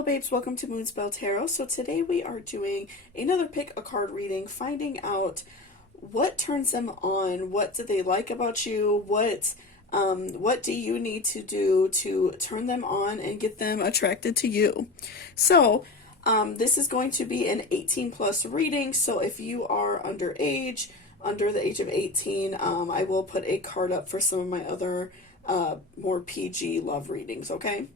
Hello babes, welcome to Moonspell Tarot. So today we are doing another pick a card reading, finding out what turns them on, what do they like about you, what do you need to do to turn them on and get them attracted to you. So this is going to be an 18 plus reading, so if you are under the age of 18, I will put a card up for some of my other more PG love readings, okay?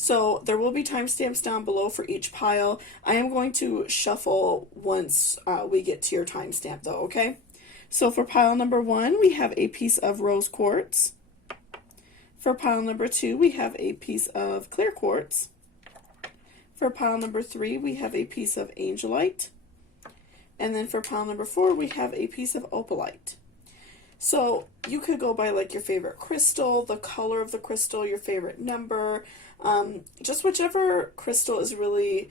So there will be timestamps down below for each pile. I am going to shuffle once we get to your timestamp though, okay? So for pile number 1, we have a piece of rose quartz. For pile number 2, we have a piece of clear quartz. For pile number 3, we have a piece of angelite. And then for pile number 4, we have a piece of opalite. So you could go by like your favorite crystal, the color of the crystal, your favorite number, just whichever crystal is really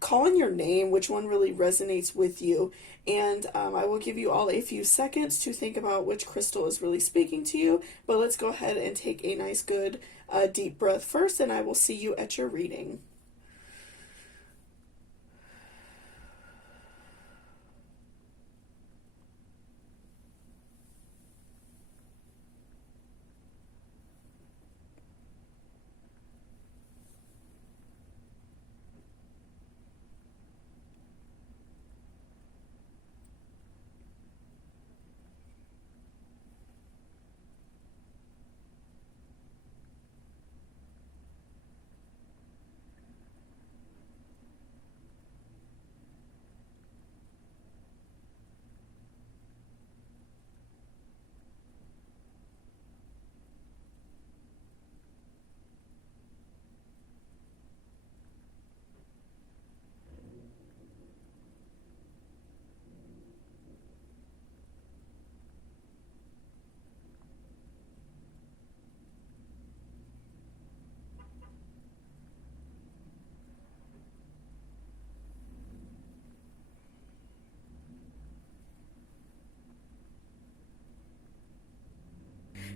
calling your name, which one really resonates with you. And I will give you all a few seconds to think about which crystal is really speaking to you. But let's go ahead and take a nice good deep breath first, and I will see you at your reading.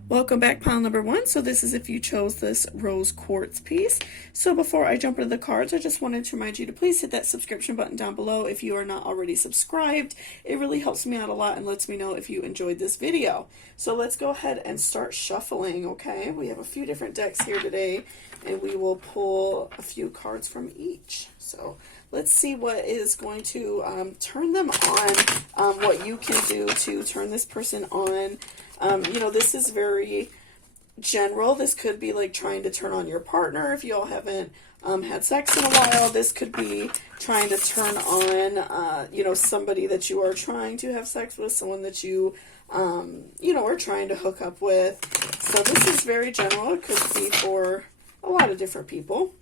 Welcome back, pile number 1. So this is if you chose this rose quartz piece. So before I jump into the cards, I just wanted to remind you to please hit that subscription button down below if you are not already subscribed. It really helps me out a lot and lets me know if you enjoyed this video. So let's go ahead and start shuffling, okay? We have a few different decks here today, and we will pull a few cards from each. So let's see what is going to turn them on, what you can do to turn this person on. You know, this is very general. This could be like trying to turn on your partner if you all haven't had sex in a while. This could be trying to turn on, you know, somebody that you are trying to have sex with, someone that you, you know, are trying to hook up with. So this is very general. It could be for a lot of different people.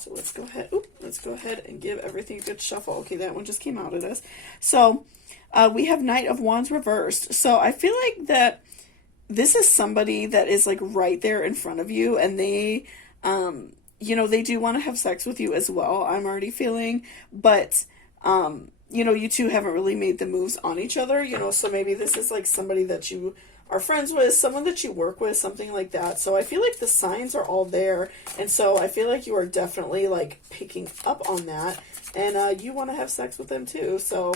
So let's go ahead. Let's go ahead and give everything a good shuffle. Okay, that one just came out at us. So we have Knight of Wands reversed. So I feel like that this is somebody that is like right there in front of you, and they, you know, they do want to have sex with you as well. I'm already feeling, but, you know, you two haven't really made the moves on each other, you know, so maybe this is like somebody that you are friends with, someone that you work with, something like that. So I feel like the signs are all there, and so I feel like you are definitely like picking up on that, and you want to have sex with them too. So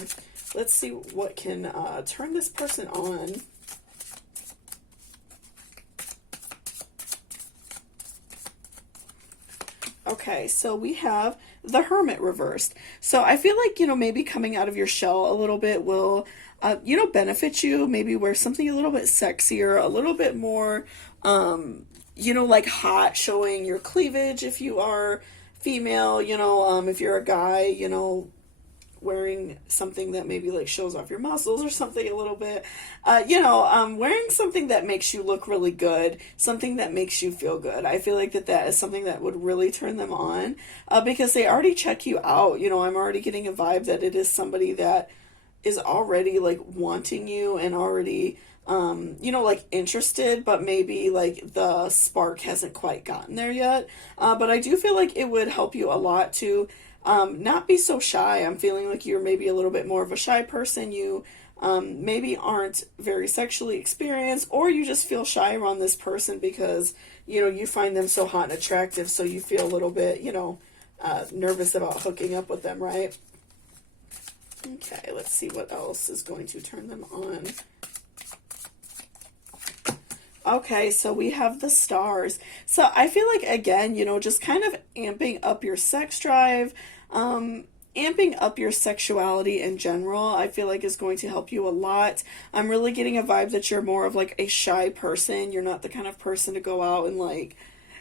let's see what can turn this person on. Okay, so we have the Hermit reversed. So I feel like, you know, maybe coming out of your shell a little bit will, you know, benefit you. Maybe wear something a little bit sexier, a little bit more, you know, like hot, showing your cleavage if you are female, you know, if you're a guy, you know, wearing something that maybe like shows off your muscles or something a little bit, you know, wearing something that makes you look really good, something that makes you feel good. I feel like that is something that would really turn them on, because they already check you out. You know, I'm already getting a vibe that it is somebody that is already like wanting you and already, you know, like interested, but maybe like the spark hasn't quite gotten there yet. But I do feel like it would help you a lot to not be so shy. I'm feeling like you're maybe a little bit more of a shy person. You maybe aren't very sexually experienced, or you just feel shy around this person because, you know, you find them so hot and attractive, so you feel a little bit, you know, nervous about hooking up with them, right? Okay, let's see what else is going to turn them on. Okay, so we have the stars. So I feel like, again, you know, just kind of amping up your sex drive, amping up your sexuality in general, I feel like is going to help you a lot. I'm really getting a vibe that you're more of like a shy person. You're not the kind of person to go out and like,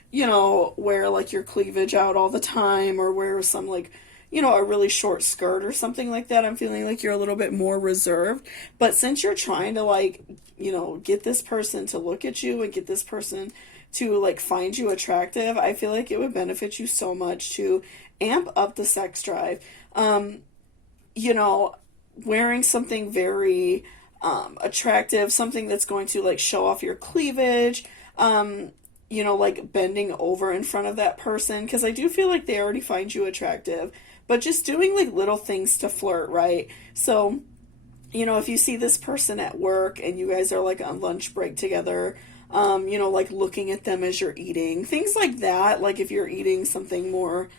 you know, wear like your cleavage out all the time or wear some like, you know, a really short skirt or something like that. I'm feeling like you're a little bit more reserved. But since you're trying to like, you know, get this person to look at you and get this person to like find you attractive, I feel like it would benefit you so much to amp up the sex drive. You know, wearing something very attractive, something that's going to like show off your cleavage, you know, like bending over in front of that person, because I do feel like they already find you attractive, but just doing like little things to flirt, right? So, you know, if you see this person at work and you guys are like on lunch break together, you know, like looking at them as you're eating, things like that, like if you're eating something more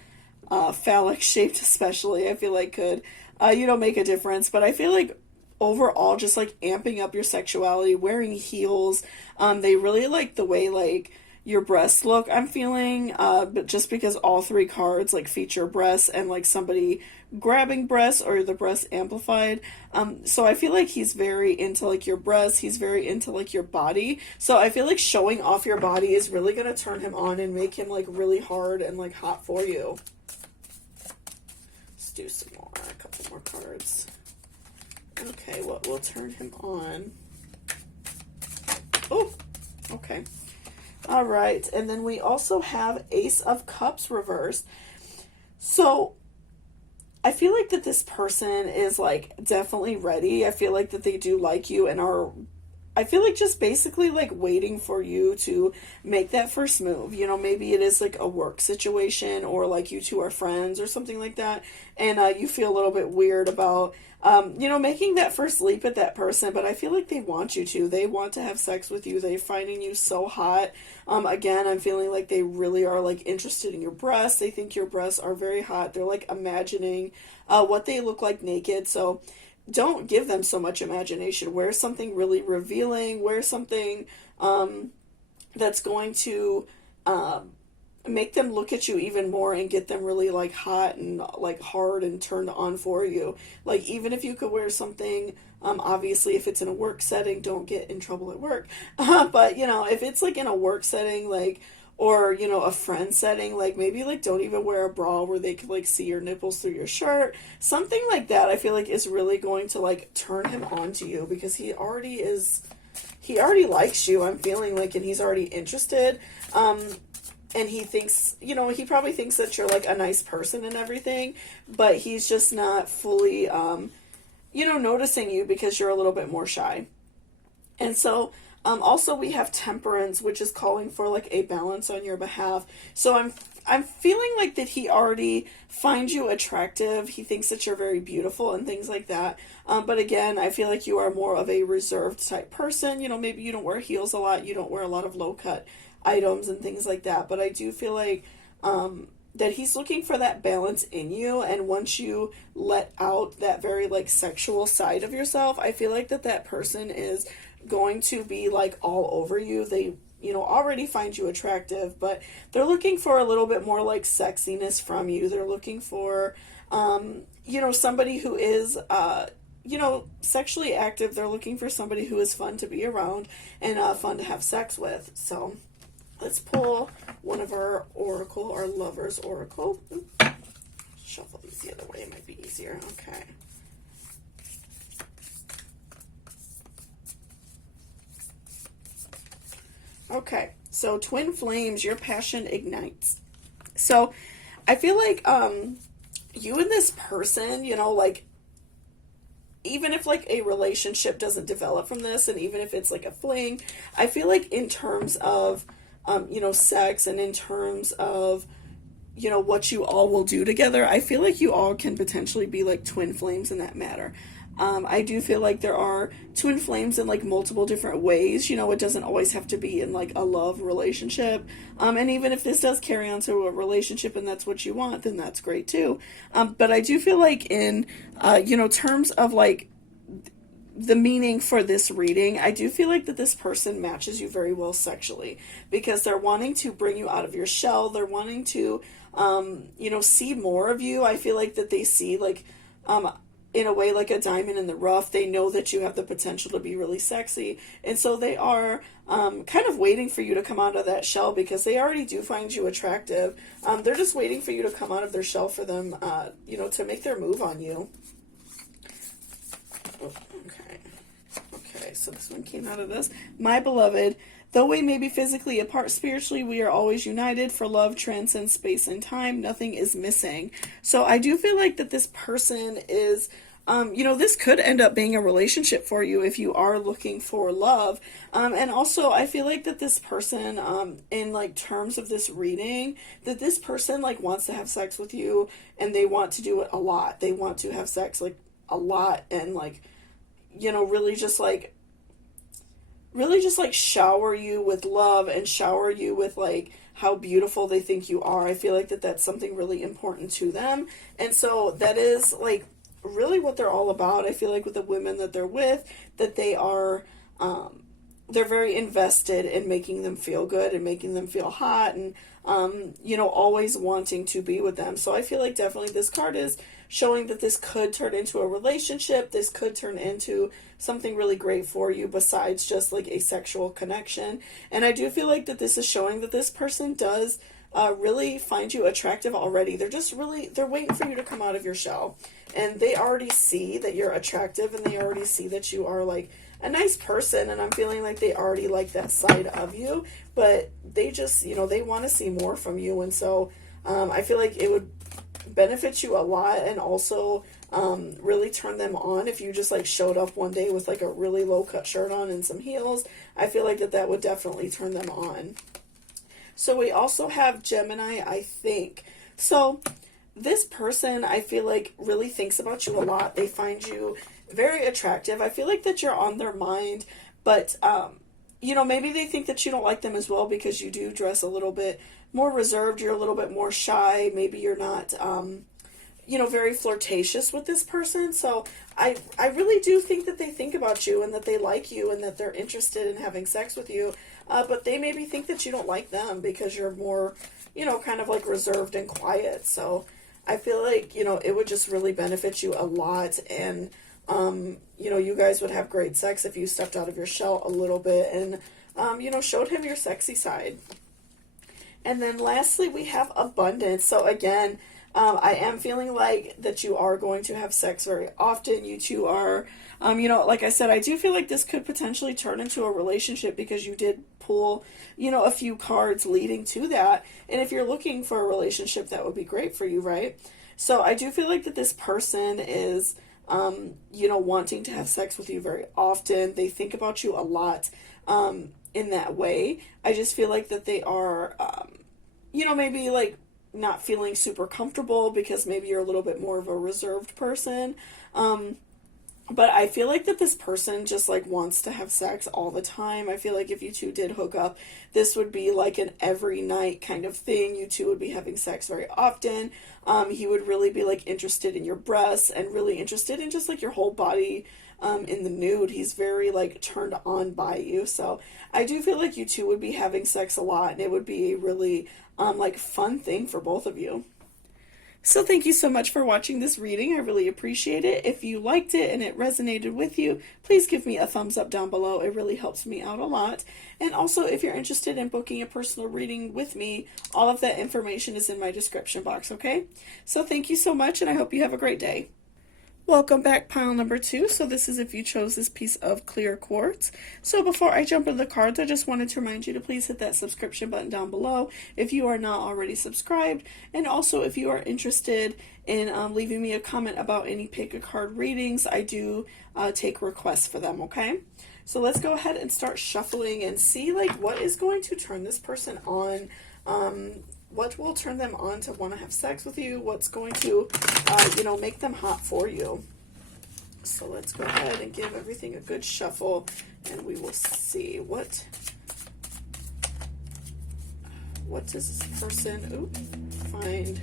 phallic shaped especially, I feel like could, you know, make a difference. But I feel like overall, just like amping up your sexuality, wearing heels, they really like the way like your breasts look, I'm feeling, but just because all three cards like feature breasts and like somebody grabbing breasts or the breasts amplified, so I feel like he's very into like your breasts, he's very into like your body, so I feel like showing off your body is really going to turn him on and make him like really hard and like hot for you. Let's do some more, a couple more cards. Okay, what will turn him on? Oh, okay. All right, and then we also have Ace of Cups reversed. So I feel like that this person is like definitely ready. I feel like that they do like you and are, I feel like just basically like waiting for you to make that first move. You know, maybe it is like a work situation or like you two are friends or something like that. And you feel a little bit weird about, you know, making that first leap at that person. But I feel like they want you to. They want to have sex with you. They're finding you so hot. Again, I'm feeling like they really are like interested in your breasts. They think your breasts are very hot. They're like imagining what they look like naked. So don't give them so much imagination. Wear something really revealing. Wear something that's going to make them look at you even more and get them really like hot and like hard and turned on for you. Like even if you could wear something, obviously if it's in a work setting, don't get in trouble at work. But you know, if it's like in a work setting, like, or, you know, a friend setting, like maybe like don't even wear a bra where they could like see your nipples through your shirt. Something like that I feel like is really going to like turn him on to you, because he already likes you, I'm feeling like, and he's already interested. And he thinks, you know, he probably thinks that you're like a nice person and everything, but he's just not fully, you know, noticing you because you're a little bit more shy. And so also we have Temperance, which is calling for like a balance on your behalf. So I'm feeling like that he already finds you attractive. He thinks that you're very beautiful and things like that. But again, I feel like you are more of a reserved type person. You know, maybe you don't wear heels a lot. You don't wear a lot of low cut items and things like that. But I do feel like that he's looking for that balance in you. And once you let out that very like sexual side of yourself, I feel like that person is going to be like all over you. They, you know, already find you attractive, but they're looking for a little bit more like sexiness from you. They're looking for, you know, somebody who is, you know, sexually active. They're looking for somebody who is fun to be around and fun to have sex with. So let's pull one of our oracle, our lover's oracle. Oops. Shuffle these the other way. It might be easier. Okay. Okay, so twin flames, your passion ignites. So I feel like you and this person, you know, like even if like a relationship doesn't develop from this, and even if it's like a fling, I feel like in terms of you know, sex, and in terms of, you know, what you all will do together, I feel like you all can potentially be like twin flames in that matter. I do feel like there are twin flames in like multiple different ways. You know, it doesn't always have to be in like a love relationship. And even if this does carry on to a relationship and that's what you want, then that's great too. But I do feel like in, you know, terms of like the meaning for this reading, I do feel like that this person matches you very well sexually because they're wanting to bring you out of your shell. They're wanting to, you know, see more of you. I feel like that they see like, in a way like a diamond in the rough. They know that you have the potential to be really sexy. And so they are kind of waiting for you to come out of that shell because they already do find you attractive. They're just waiting for you to come out of their shell for them, you know, to make their move on you. Oh, okay. Okay, so this one came out of this. My beloved, though we may be physically apart spiritually, we are always united, for love transcends space and time. Nothing is missing. So I do feel like that this person is, you know, this could end up being a relationship for you if you are looking for love. And also I feel like that this person, in like terms of this reading, that this person like wants to have sex with you and they want to do it a lot. They want to have sex like a lot and like, you know, really just like shower you with love and shower you with like how beautiful they think you are. I feel like that that's something really important to them. And so that is like really what they're all about. I feel like with the women that they're with, that they are, they're very invested in making them feel good and making them feel hot and, you know, always wanting to be with them. So I feel like definitely this card is showing that this could turn into a relationship. This could turn into something really great for you besides just like a sexual connection. And I do feel like that this is showing that this person does really find you attractive already. They're just really, they're waiting for you to come out of your shell. And they already see that you're attractive and they already see that you are like a nice person. And I'm feeling like they already like that side of you, but they just, you know, they want to see more from you. And so I feel like it would benefit you a lot and also really turn them on if you just like showed up one day with like a really low cut shirt on and some heels. I feel like that would definitely turn them on. So we also have Gemini, I think. So this person, I feel like, really thinks about you a lot. They find you very attractive. I feel like that you're on their mind, but you know, maybe they think that you don't like them as well because you do dress a little bit more reserved. You're a little bit more shy. Maybe you're not, you know, very flirtatious with this person. So I really do think that they think about you and that they like you and that they're interested in having sex with you. But they maybe think that you don't like them because you're more, you know, kind of like reserved and quiet. So I feel like, you know, it would just really benefit you a lot. And, you know, you guys would have great sex if you stepped out of your shell a little bit and, you know, showed him your sexy side. And then lastly, we have abundance. So again, I am feeling like that you are going to have sex very often. You two are, you know, like I said, I do feel like this could potentially turn into a relationship because you did pull, you know, a few cards leading to that. And if you're looking for a relationship, that would be great for you, right? So I do feel like that this person is, you know, wanting to have sex with you very often. They think about you a lot in that way. I just feel like that they are, you know, maybe like not feeling super comfortable because maybe you're a little bit more of a reserved person. But I feel like that this person just like wants to have sex all the time. I feel like if you two did hook up, this would be like an every night kind of thing. You two would be having sex very often. He would really be like interested in your breasts and really interested in just like your whole body in the nude. He's very like turned on by you. So I do feel like you two would be having sex a lot and it would be a really like fun thing for both of you. So thank you so much for watching this reading. I really appreciate it. If you liked it and it resonated with you, please give me a thumbs up down below. It really helps me out a lot. And also, if you're interested in booking a personal reading with me, all of that information is in my description box, okay? So thank you so much, and I hope you have a great day. Welcome back, pile number 2. So this is if you chose this piece of clear quartz. So before I jump into the cards, I just wanted to remind you to please hit that subscription button down below if you are not already subscribed. And also if you are interested in leaving me a comment about any pick a card readings, I do take requests for them, okay? So let's go ahead and start shuffling and see like what is going to turn this person on. What will turn them on to want to have sex with you? What's going to, you know, make them hot for you? So let's go ahead and give everything a good shuffle, and we will see what does this person find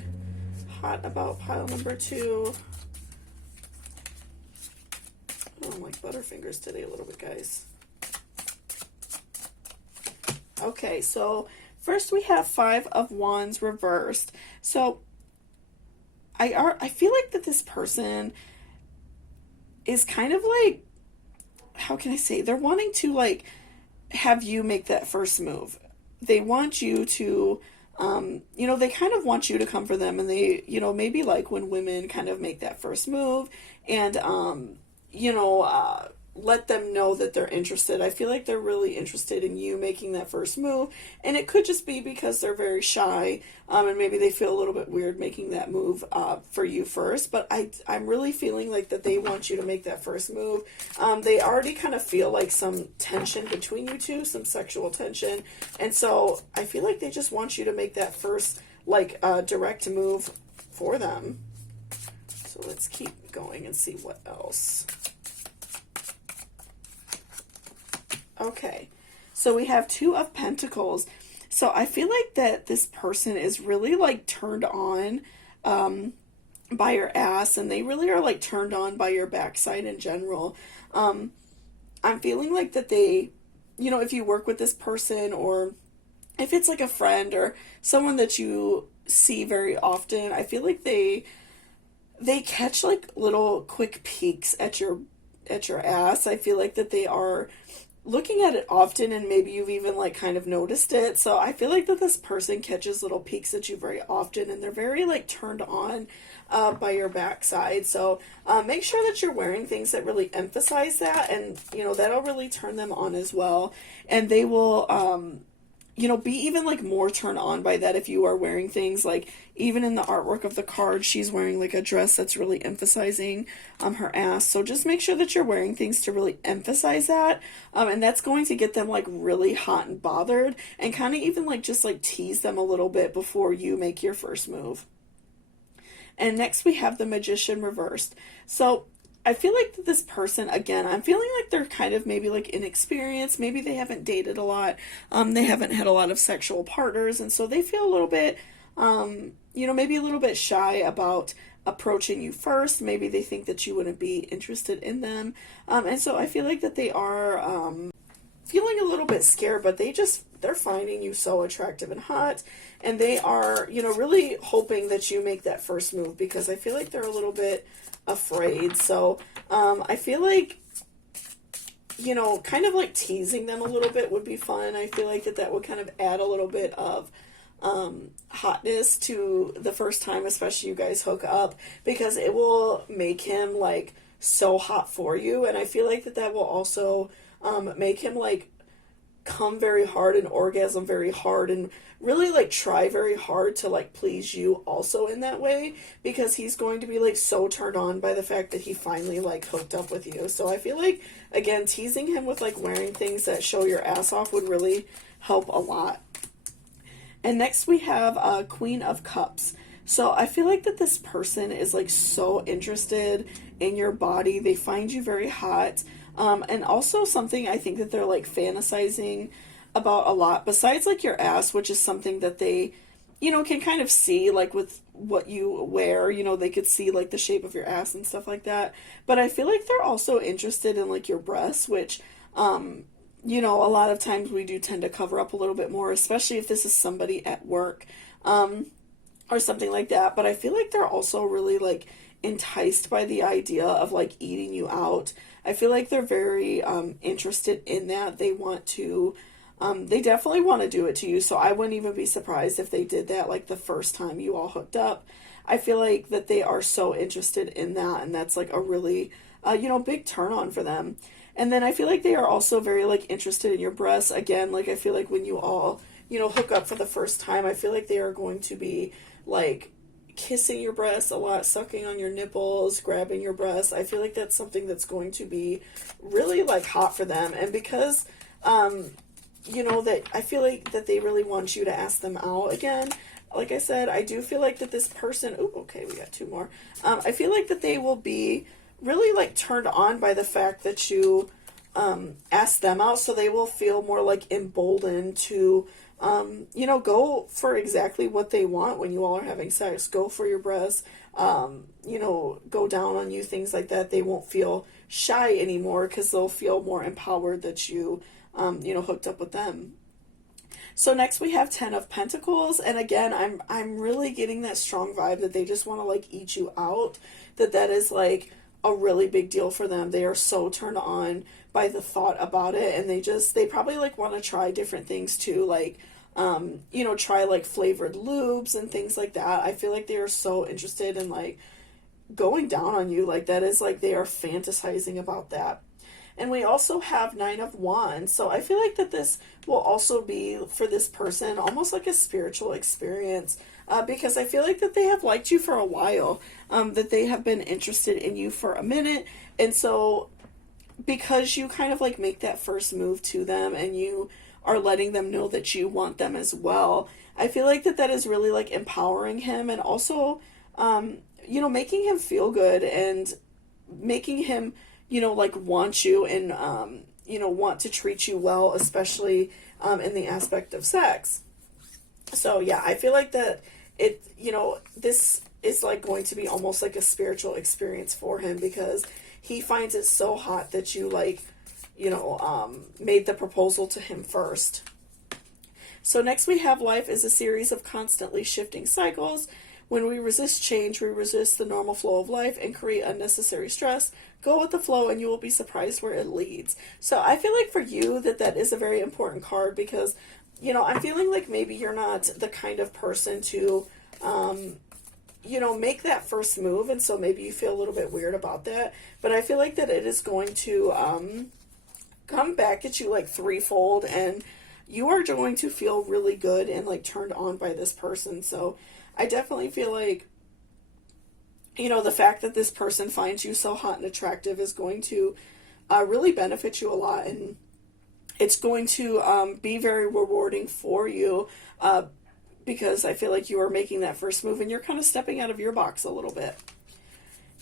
hot about pile number 2. Oh, I'm like Butterfingers today a little bit, guys. Okay, so first we have 5 of Wands reversed. So I feel like that this person is kind of like, how can I say, they're wanting to like have you make that first move. They want you to, they kind of want you to come for them, and they, maybe like when women kind of make that first move and, let them know that they're interested. I feel like they're really interested in you making that first move, and it could just be because they're very shy, and maybe they feel a little bit weird making that move for you first, but I'm really feeling like that they want you to make that first move. They already kind of feel like some tension between you two, some sexual tension, and so I feel like they just want you to make that first, like, direct move for them. So let's keep going and see what else. Okay, so we have 2 of Pentacles. So I feel like that this person is really like turned on by your ass, and they really are like turned on by your backside in general. I'm feeling like that they, if you work with this person, or if it's like a friend or someone that you see very often, I feel like they catch like little quick peeks at your ass. I feel like that they are looking at it often, and maybe you've even like kind of noticed it. So I feel like that this person catches little peeks at you very often, and they're very like turned on by your backside. So make sure that you're wearing things that really emphasize that, and that'll really turn them on as well. And they will be even like more turned on by that if you are wearing things like, even in the artwork of the card, she's wearing like a dress that's really emphasizing her ass. So just make sure that you're wearing things to really emphasize that, and that's going to get them like really hot and bothered, and kind of even like just like tease them a little bit before you make your first move. And next we have the Magician reversed. So I feel like this person, again, I'm feeling like they're kind of maybe like inexperienced. Maybe they haven't dated a lot. They haven't had a lot of sexual partners. And so they feel a little bit, maybe a little bit shy about approaching you first. Maybe they think that you wouldn't be interested in them. And so I feel like that they are feeling a little bit scared, but they're finding you so attractive and hot. And they are, really hoping that you make that first move, because I feel like they're a little bit afraid. So I feel like, kind of like teasing them a little bit would be fun. I feel like that would kind of add a little bit of hotness to the first time, especially you guys hook up, because it will make him like so hot for you. And I feel like that will also make him like come very hard and orgasm very hard, and really like try very hard to like please you also in that way, because he's going to be like so turned on by the fact that he finally like hooked up with you. So I feel like, again, teasing him with like wearing things that show your ass off would really help a lot. And next we have Queen of Cups. So I feel like that this person is like so interested in your body. They find you very hot. And also something I think that they're like fantasizing about a lot, besides like your ass, which is something that they, can kind of see like with what you wear. They could see like the shape of your ass and stuff like that. But I feel like they're also interested in like your breasts, which, a lot of times we do tend to cover up a little bit more, especially if this is somebody at work, or something like that. But I feel like they're also really like enticed by the idea of like eating you out. I feel like they're very interested in that. They want to, they definitely want to do it to you. So I wouldn't even be surprised if they did that like the first time you all hooked up. I feel like that they are so interested in that, and that's like a really, big turn on for them. And then I feel like they are also very like interested in your breasts. Again, like I feel like when you all, hook up for the first time, I feel like they are going to be like kissing your breasts a lot, sucking on your nipples, grabbing your breasts. I feel like that's something that's going to be really like hot for them. And because that I feel like that they really want you to ask them out again. Like I said, I do feel like that this person, okay, we got 2 more. I feel like that they will be really like turned on by the fact that you ask them out, so they will feel more like emboldened to go for exactly what they want when you all are having sex. Go for your breasts, go down on you, things like that. They won't feel shy anymore because they'll feel more empowered that you, hooked up with them. So next we have 10 of Pentacles, and again, I'm really getting that strong vibe that they just want to like eat you out, that is like a really big deal for them. They are so turned on by the thought about it, and they probably like want to try different things too, like try like flavored lubes and things like that. I feel like they are so interested in like going down on you. Like that is like they are fantasizing about that. And we also have 9 of Wands. So I feel like that this will also be, for this person, almost like a spiritual experience. Because I feel like that they have liked you for a while. That they have been interested in you for a minute. And so because you kind of like make that first move to them and you are letting them know that you want them as well, I feel like that is really like empowering him, and also, making him feel good and making him like want you and, want to treat you well, especially in the aspect of sex. So yeah, I feel like that this is like going to be almost like a spiritual experience for him, because he finds it so hot that you like, made the proposal to him first. So next we have life is a series of constantly shifting cycles. When we resist change, we resist the normal flow of life and create unnecessary stress. Go with the flow and you will be surprised where it leads. So I feel like for you that is a very important card, because, I'm feeling like maybe you're not the kind of person to, make that first move. And so maybe you feel a little bit weird about that. But I feel like that it is going to come back at you like threefold, and you are going to feel really good and like turned on by this person. So I definitely feel like, the fact that this person finds you so hot and attractive is going to really benefit you a lot, and it's going to be very rewarding for you, because I feel like you are making that first move and you're kind of stepping out of your box a little bit.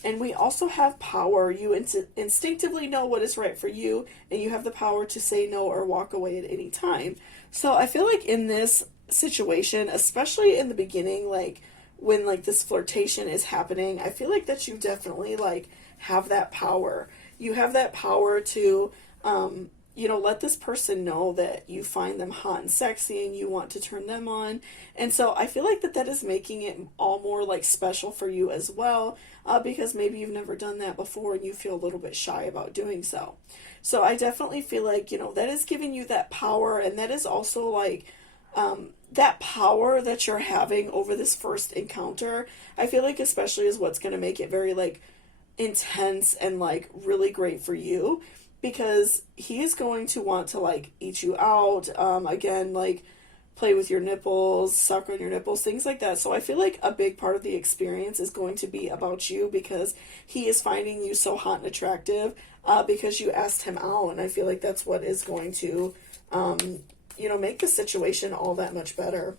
And we also have power. You instinctively know what is right for you, and you have the power to say no or walk away at any time. So I feel like in this situation, especially in the beginning, like when like this flirtation is happening, I feel like that you definitely like have that power. You have that power to let this person know that you find them hot and sexy and you want to turn them on. And so I feel like that is making it all more like special for you as well, because maybe you've never done that before and you feel a little bit shy about doing so. So I definitely feel like, that is giving you that power, and that is also like that power that you're having over this first encounter, I feel like especially is what's going to make it very like intense and like really great for you, because he is going to want to like eat you out, again, like play with your nipples, suck on your nipples, things like that. So I feel like a big part of the experience is going to be about you, because he is finding you so hot and attractive, because you asked him out, and I feel like that's what is going to make the situation all that much better.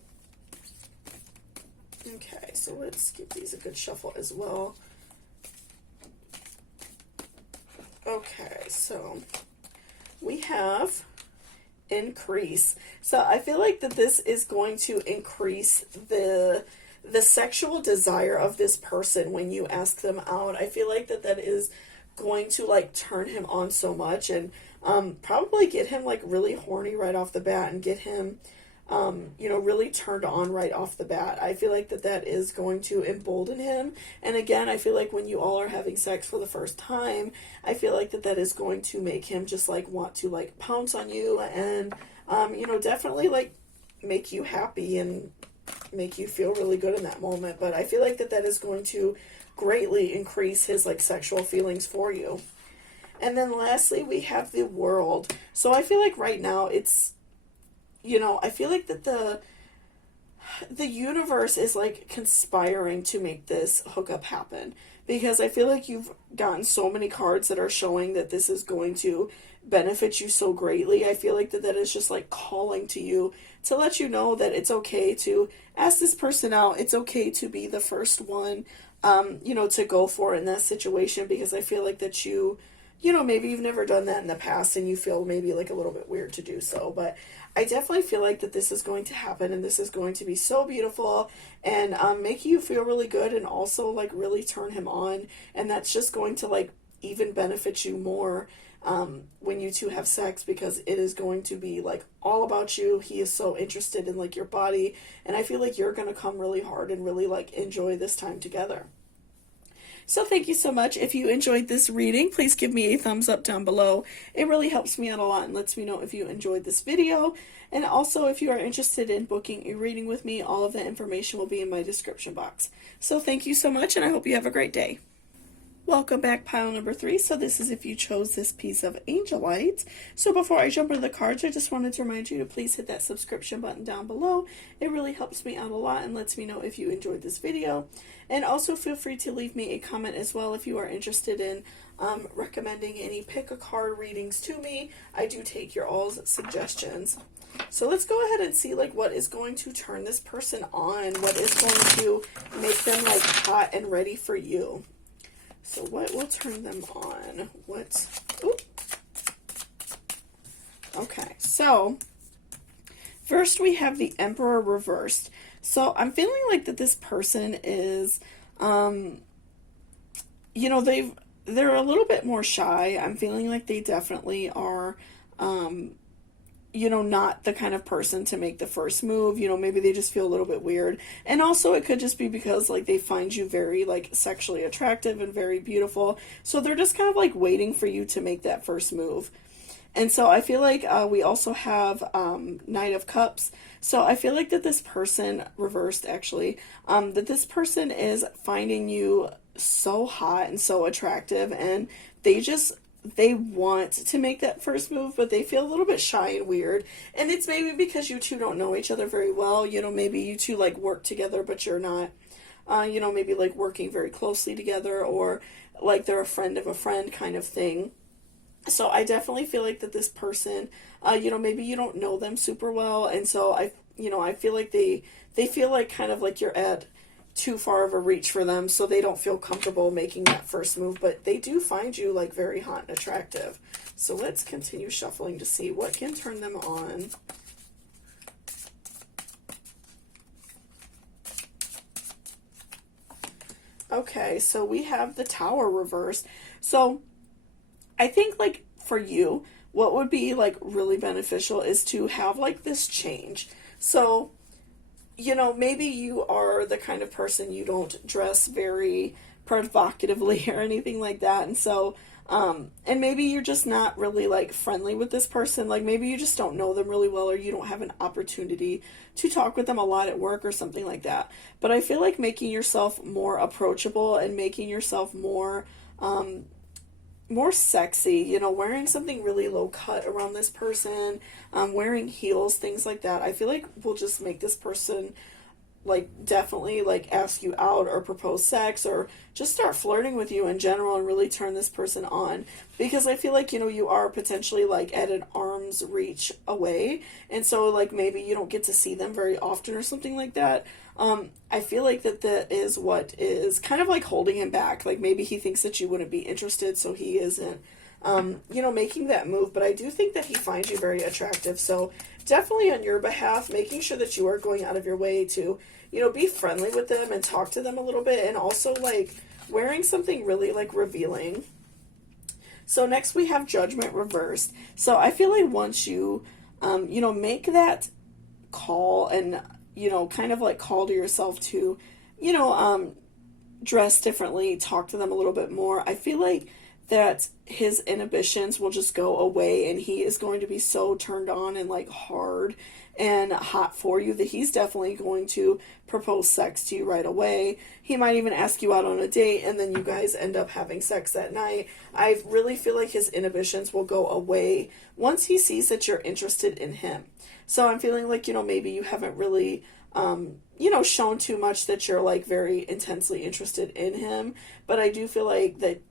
Okay, so let's give these a good shuffle as well. Okay, so we have increase. So I feel like that this is going to increase the sexual desire of this person when you ask them out. I feel like that is going to like turn him on so much, and probably get him like really horny right off the bat, and get him really turned on right off the bat. I feel like that is going to embolden him. And again, I feel like when you all are having sex for the first time, I feel like that is going to make him just like want to like pounce on you, and definitely like make you happy and make you feel really good in that moment. But I feel like that is going to greatly increase his like sexual feelings for you. And then lastly, we have the World. So I feel like right now it's, I feel like that the universe is like conspiring to make this hookup happen, because I feel like you've gotten so many cards that are showing that this is going to benefit you so greatly. I feel like that is just like calling to you to let you know that it's okay to ask this person out. It's okay to be the first one, to go for in that situation, because I feel like that maybe you've never done that in the past and you feel maybe like a little bit weird to do so. But I definitely feel like that this is going to happen, and this is going to be so beautiful and make you feel really good, and also like really turn him on. And that's just going to like even benefit you more when you two have sex, because it is going to be like all about you. He is so interested in like your body, and I feel like you're going to come really hard and really like enjoy this time together. So thank you so much. If you enjoyed this reading, please give me a thumbs up down below. It really helps me out a lot and lets me know if you enjoyed this video. And also, if you are interested in booking a reading with me, all of that information will be in my description box. So thank you so much, and I hope you have a great day. Welcome back, pile number 3. So this is if you chose this piece of Angelite. So before I jump into the cards, I just wanted to remind you to please hit that subscription button down below. It really helps me out a lot and lets me know if you enjoyed this video. And also feel free to leave me a comment as well if you are interested in recommending any pick-a-card readings to me. I do take your all's suggestions. So let's go ahead and see like what is going to turn this person on, what is going to make them like hot and ready for you. So what will turn them on? Okay, so first we have the Emperor reversed. So I'm feeling like that this person is, they're a little bit more shy. I'm feeling like they definitely are, not the kind of person to make the first move. Maybe they just feel a little bit weird. And also it could just be because like they find you very like sexually attractive and very beautiful. So they're just kind of like waiting for you to make that first move. And so I feel like we also have Knight of Cups. So I feel like that this person, reversed actually, that this person is finding you so hot and so attractive, and they want to make that first move, but they feel a little bit shy and weird. And it's maybe because you two don't know each other very well. Maybe you two like work together, but you're not, maybe like working very closely together, or like they're a friend of a friend kind of thing. So I definitely feel like that this person, maybe you don't know them super well. And so I feel like they feel like kind of like you're at too far of a reach for them, so they don't feel comfortable making that first move, but they do find you like very hot and attractive. So let's continue shuffling to see what can turn them on. Okay, so we have the Tower reversed. So I think like for you, what would be like really beneficial is to have like this change. So maybe you are the kind of person, you don't dress very provocatively or anything like that. And so, and maybe you're just not really like friendly with this person. Like maybe you just don't know them really well, or you don't have an opportunity to talk with them a lot at work or something like that. But I feel like making yourself more approachable and making yourself more sexy, wearing something really low cut around this person, wearing heels, things like that, I feel like will just make this person like definitely like ask you out or propose sex or just start flirting with you in general and really turn this person on, because I feel like you are potentially like at an arm's reach away, and so like maybe you don't get to see them very often or something like that. I feel like that is what is kind of like holding him back. Like maybe he thinks that you wouldn't be interested, so he isn't making that move. But I do think that he finds you very attractive, so definitely on your behalf, making sure that you are going out of your way to be friendly with them and talk to them a little bit, and also like wearing something really like revealing. So next we have Judgment reversed. So I feel like once you make that call and kind of like call to yourself to dress differently, talk to them a little bit more, I feel like that his inhibitions will just go away, and he is going to be so turned on and like hard and hot for you that he's definitely going to propose sex to you right away. He might even ask you out on a date, and then you guys end up having sex that night. I really feel like his inhibitions will go away once he sees that you're interested in him. So I'm feeling like maybe you haven't really you know, shown too much that you're like very intensely interested in him. But I do feel like that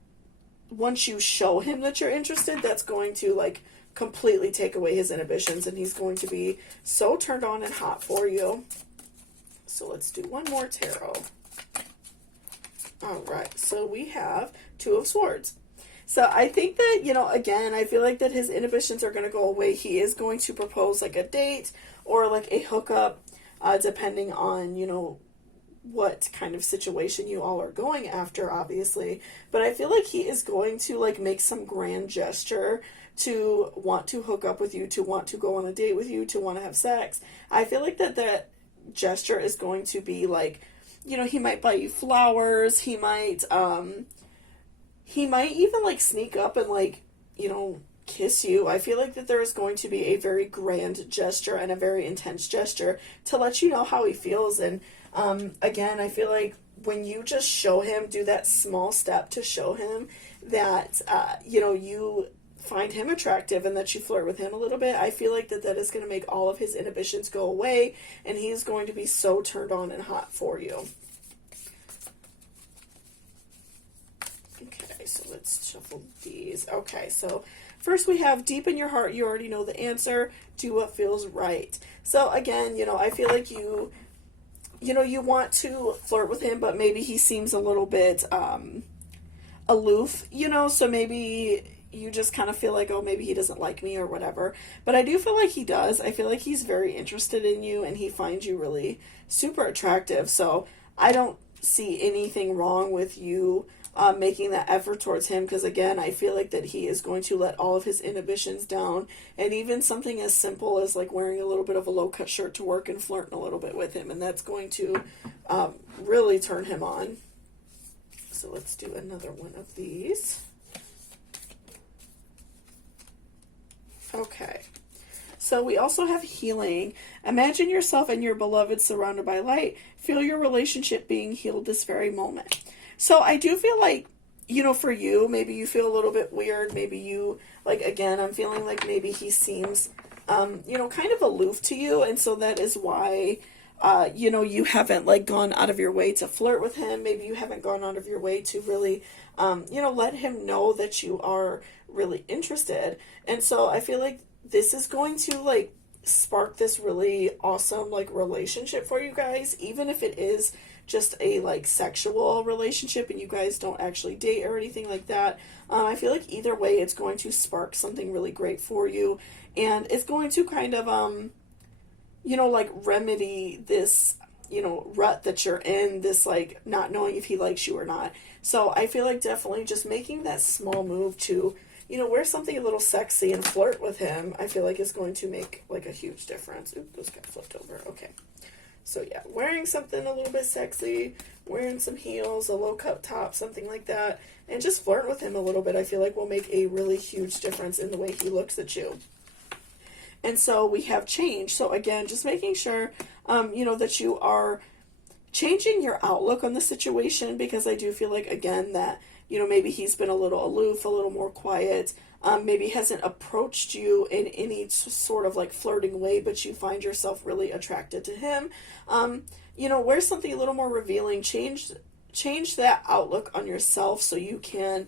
once you show him that you're interested, that's going to like completely take away his inhibitions, and he's going to be so turned on and hot for you. So let's do one more tarot. All right, so we have Two of Swords. So I think that, you know, again, I feel like that his inhibitions are going to go away. He is going to propose like a date or like a hookup, depending on, you know, what kind of situation you all are going after, obviously. But I feel like he is going to like make some grand gesture to want to hook up with you, to want to go on a date with you, to want to have sex. I feel like that gesture is going to be like, you know, he might buy you flowers, he might even like sneak up and like, you know, kiss you. I feel like that there is going to be a very grand gesture and a very intense gesture to let you know how he feels. And again, I feel like when you just show him, do that small step to show him that, you know, you find him attractive and that you flirt with him a little bit, I feel like that is going to make all of his inhibitions go away, and he's going to be so turned on and hot for you. Okay, so let's shuffle these. Okay, so first we have deep in your heart, you already know the answer. Do what feels right. So again, you know, I feel like you know, you want to flirt with him, but maybe he seems a little bit aloof, you know, so maybe you just kind of feel like, oh, maybe he doesn't like me or whatever. But I do feel like he does. I feel like he's very interested in you, and he finds you really super attractive. So I don't see anything wrong with you making that effort towards him, because again, I feel like that he is going to let all of his inhibitions down, and even something as simple as like wearing a little bit of a low-cut shirt to work and flirting a little bit with him, and that's going to really turn him on. So let's do another one of these. Okay, so we also have healing. Imagine yourself and your beloved surrounded by light. Feel your relationship being healed this very moment. So I do feel like, you know, for you, maybe you feel a little bit weird. Maybe you, like, again, I'm feeling like maybe he seems, you know, kind of aloof to you. And so that is why, you know, you haven't, like, gone out of your way to flirt with him. Maybe you haven't gone out of your way to really, you know, let him know that you are really interested. And so I feel like this is going to, like, spark this really awesome, like, relationship for you guys, even if it is just a like sexual relationship and you guys don't actually date or anything like that. I feel like either way it's going to spark something really great for you, and it's going to kind of you know, like remedy this, you know, rut that you're in, this like not knowing if he likes you or not. So I feel like definitely just making that small move to, you know, wear something a little sexy and flirt with him, I feel like is going to make like a huge difference. Oop, those got flipped over. Okay. So yeah, wearing something a little bit sexy, wearing some heels, a low-cut top, something like that, and just flirt with him a little bit, I feel like will make a really huge difference in the way he looks at you. And so we have change. So again, just making sure, you know, that you are changing your outlook on the situation, because I do feel like, again, that, you know, maybe he's been a little aloof, a little more quiet, maybe hasn't approached you in any sort of like flirting way, but you find yourself really attracted to him. You know, wear something a little more revealing, change that outlook on yourself so you can,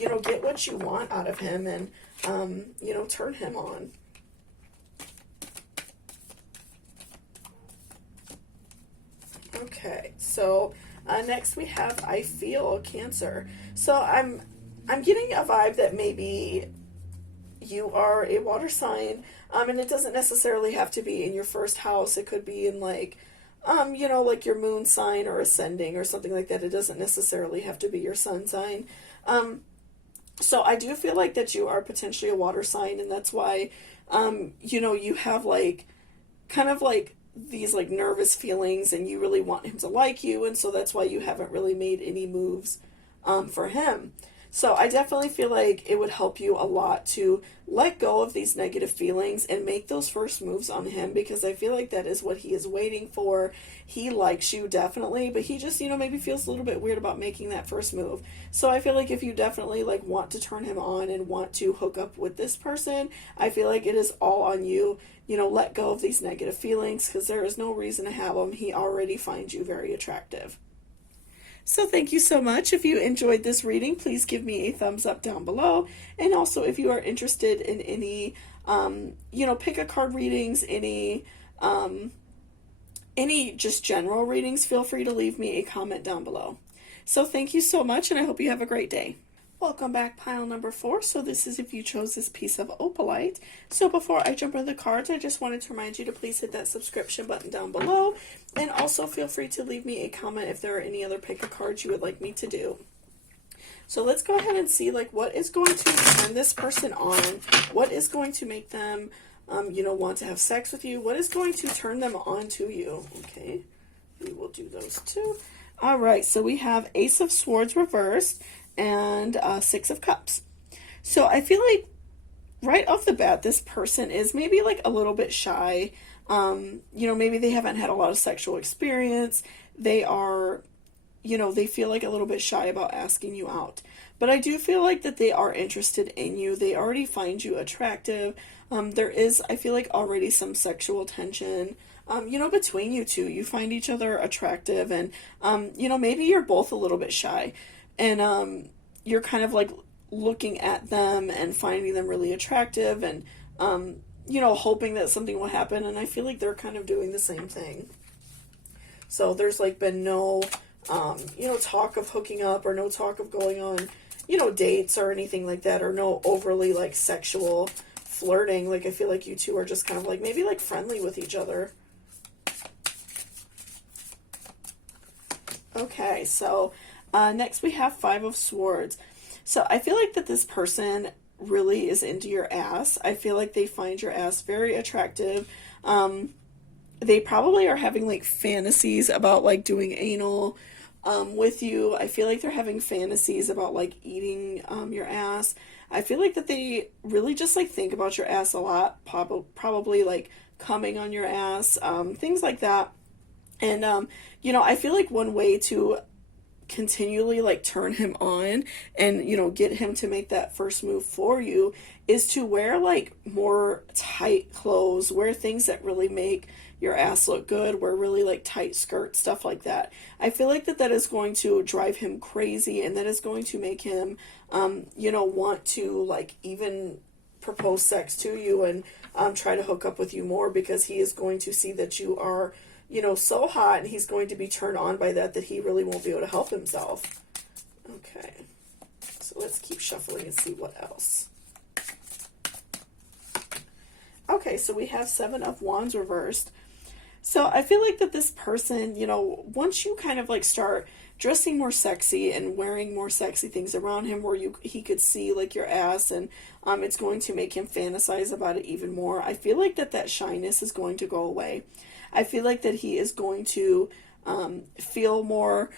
you know, get what you want out of him and, you know, turn him on. Okay, so next we have I feel Cancer. So I'm getting a vibe that maybe you are a water sign, and it doesn't necessarily have to be in your first house. It could be in like, you know, like your moon sign or ascending or something like that. It doesn't necessarily have to be your sun sign. So I do feel like that you are potentially a water sign, and that's why, you know, you have like, kind of like these like nervous feelings, and you really want him to like you, and so that's why you haven't really made any moves, for him. So I definitely feel like it would help you a lot to let go of these negative feelings and make those first moves on him, because I feel like that is what he is waiting for. He likes you definitely, but he just, maybe feels a little bit weird about making that first move. So I feel like if you definitely like want to turn him on and want to hook up with this person, I feel like it is all on you. Let go of these negative feelings, because there is no reason to have them. He already finds you very attractive. So thank you so much. If you enjoyed this reading, please give me a thumbs up down below. And also, if you are interested in any, pick a card readings, any just general readings, feel free to leave me a comment down below. So thank you so much, and I hope you have a great day. Welcome back, pile number 4. So this is if you chose this piece of opalite. So before I jump into the cards, I just wanted to remind you to please hit that subscription button down below. And also feel free to leave me a comment if there are any other pick a cards you would like me to do. So let's go ahead and see what is going to turn this person on. What is going to make them, want to have sex with you. What is going to turn them on to you. Okay, we will do those two. All right, so we have Ace of Swords reversed and Six of Cups. So I feel like right off the bat, this person is maybe a little bit shy. Maybe they haven't had a lot of sexual experience. They are, they feel a little bit shy about asking you out. But I do feel like that they are interested in you. They already find you attractive. There is, I feel like, already some sexual tension, between you two. You find each other attractive, and, maybe you're both a little bit shy. And you're kind of looking at them and finding them really attractive, and hoping that something will happen. And I feel like they're kind of doing the same thing. So there's been no talk of hooking up, or no talk of going on dates or anything like that, or no overly sexual flirting. I feel like you two are just kind of maybe friendly with each other. Okay, so next we have Five of Swords. So I feel like that this person really is into your ass. I feel like they find your ass very attractive. They probably are having fantasies about doing anal with you. I feel like they're having fantasies about eating your ass. I feel like that they really just think about your ass a lot. Probably coming on your ass, things like that. And I feel like one way to continually turn him on and get him to make that first move for you is to wear more tight clothes, wear things that really make your ass look good, wear really tight skirts, stuff like that. I feel like that is going to drive him crazy, and that is going to make him want to even propose sex to you and try to hook up with you more, because he is going to see that you are so hot, and he's going to be turned on by that he really won't be able to help himself. Okay, so let's keep shuffling and see what else. Okay, so we have Seven of Wands reversed. So I feel like that this person, once you kind of start dressing more sexy and wearing more sexy things around him where he could see your ass, and it's going to make him fantasize about it even more. I feel like that shyness is going to go away. I feel like that he is going to feel more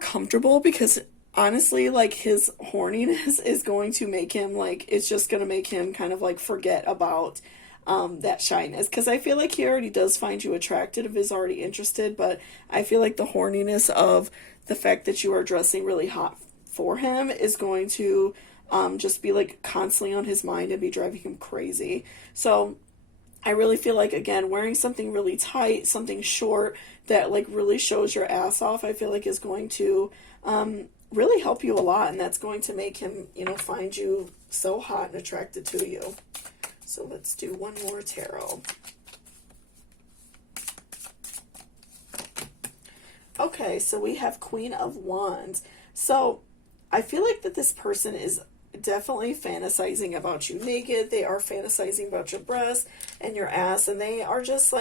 comfortable, because honestly, his horniness is going to make him it's just going to make him kind of forget about that shyness, because I feel like he already does find you attractive, is already interested, but I feel like the horniness of the fact that you are dressing really hot for him is going to just be constantly on his mind and be driving him crazy. So I really feel like, again, wearing something really tight, something short that really shows your ass off, I feel like is going to really help you a lot, and that's going to make him find you so hot and attracted to you. So let's do one more tarot. Okay, so we have Queen of Wands. So I feel like that this person is definitely fantasizing about you naked. They are fantasizing about your breasts and your ass, and they are just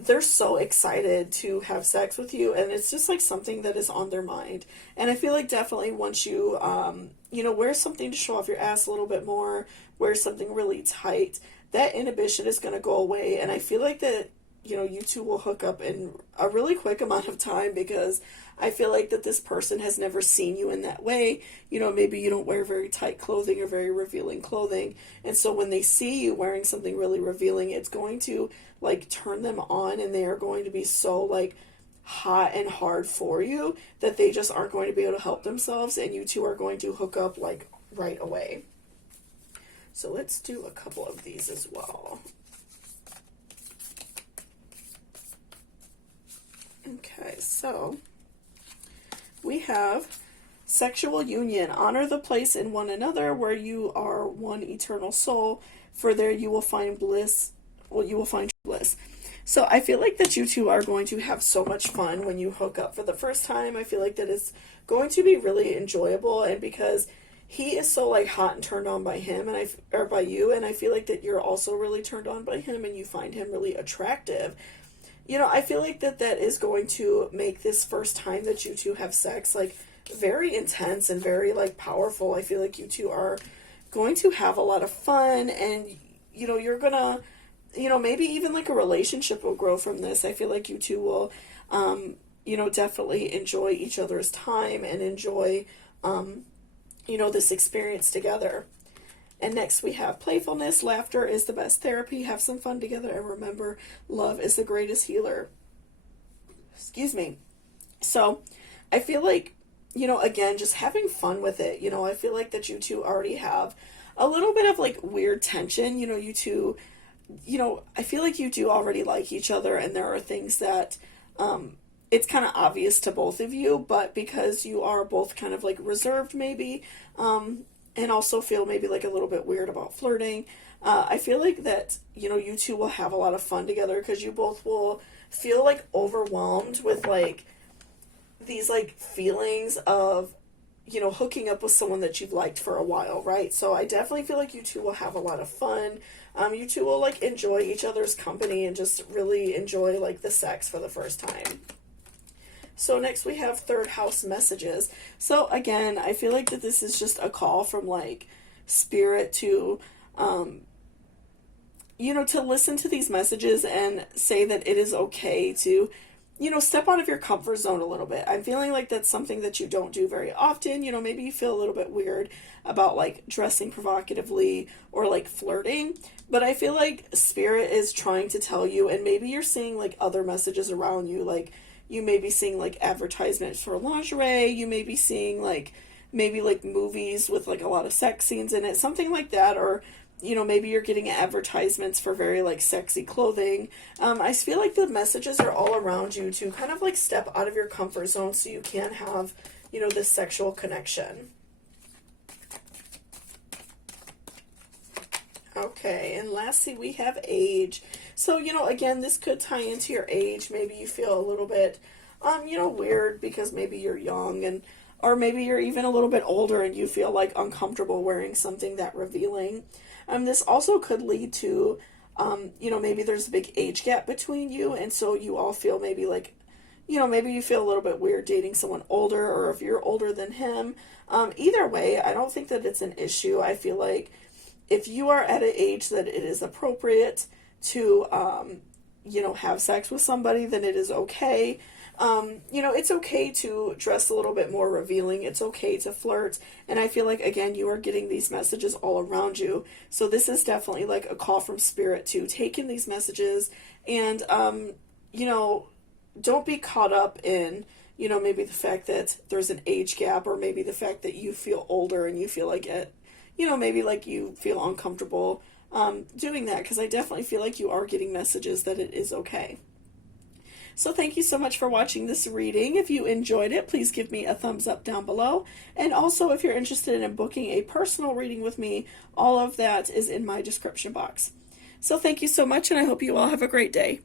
they're so excited to have sex with you, and it's just something that is on their mind. And I feel like definitely once you wear something to show off your ass a little bit more, wear something really tight, that inhibition is going to go away. And I feel like that you two will hook up in a really quick amount of time, because I feel like that this person has never seen you in that way. Maybe you don't wear very tight clothing or very revealing clothing. And so when they see you wearing something really revealing, it's going to like turn them on, and they are going to be so like hot and hard for you that they just aren't going to be able to help themselves, and you two are going to hook up like right away. So let's do a couple of these as well. Okay, so we have sexual union. Honor the place in one another where you are one eternal soul, for there you will find bliss. Well, you will find bliss. So I feel like that you two are going to have so much fun when you hook up for the first time. I feel like that it's going to be really enjoyable, and because he is so like hot and turned on by him, or by you, and I feel like that you're also really turned on by him and you find him really attractive. I feel like that is going to make this first time that you two have sex like very intense and very like powerful. I feel like you two are going to have a lot of fun, and you're gonna, maybe even like a relationship will grow from this. I feel like you two will definitely enjoy each other's time and enjoy this experience together. And next we have playfulness. Laughter is the best therapy. Have some fun together, and remember, love is the greatest healer. Excuse me. So I feel like, again, just having fun with it. I feel like that you two already have a little bit of like weird tension. You two, I feel like you do already like each other, and there are things that it's kind of obvious to both of you, but because you are both kind of like reserved maybe, and also feel maybe like a little bit weird about flirting, I feel like that, you two will have a lot of fun together, because you both will feel like overwhelmed with like these like feelings of, hooking up with someone that you've liked for a while, right? So I definitely feel like you two will have a lot of fun. You two will like enjoy each other's company and just really enjoy like the sex for the first time. So next we have third house messages. So again, I feel like that this is just a call from like spirit to, to listen to these messages and say that it is okay to, step out of your comfort zone a little bit. I'm feeling like that's something that you don't do very often. Maybe you feel a little bit weird about like dressing provocatively or like flirting, but I feel like spirit is trying to tell you, and maybe you're seeing like other messages around you, like you may be seeing like advertisements for lingerie, you may be seeing like maybe like movies with like a lot of sex scenes in it, something like that, or maybe you're getting advertisements for very like sexy clothing. I feel like the messages are all around you to kind of like step out of your comfort zone so you can have this sexual connection. Okay, and lastly we have age. So, again, this could tie into your age. Maybe you feel a little bit, weird because maybe you're young, or maybe you're even a little bit older and you feel like uncomfortable wearing something that revealing. This also could lead to, maybe there's a big age gap between you, and so you all feel maybe like, maybe you feel a little bit weird dating someone older, or if you're older than him. Either way, I don't think that it's an issue. I feel like if you are at an age that it is appropriate to, have sex with somebody, then it is okay. It's okay to dress a little bit more revealing. It's okay to flirt. And I feel like, again, you are getting these messages all around you. So this is definitely like a call from spirit to take in these messages and, don't be caught up in, maybe the fact that there's an age gap, or maybe the fact that you feel older and you feel like it, maybe like you feel uncomfortable doing that, because I definitely feel like you are getting messages that it is okay. So thank you so much for watching this reading. If you enjoyed it, please give me a thumbs up down below. And also, if you're interested in booking a personal reading with me, all of that is in my description box. So thank you so much, and I hope you all have a great day.